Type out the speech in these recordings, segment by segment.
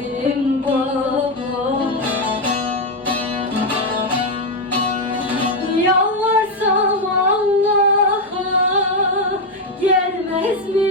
benim babam Yalvarsam Allah'a gelmez mi?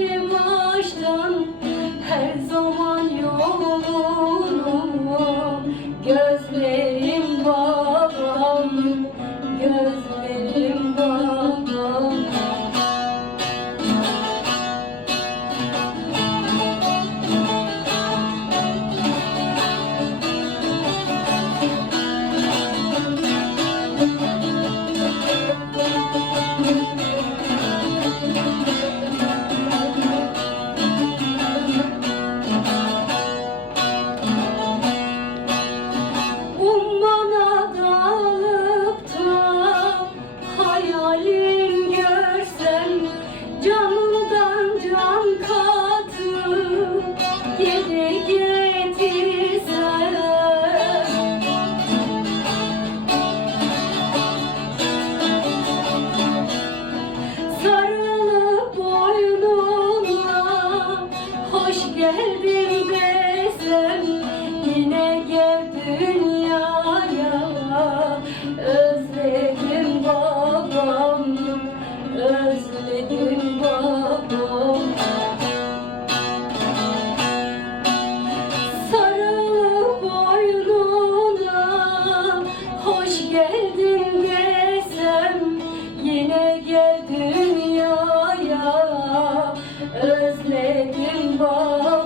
özledim bana.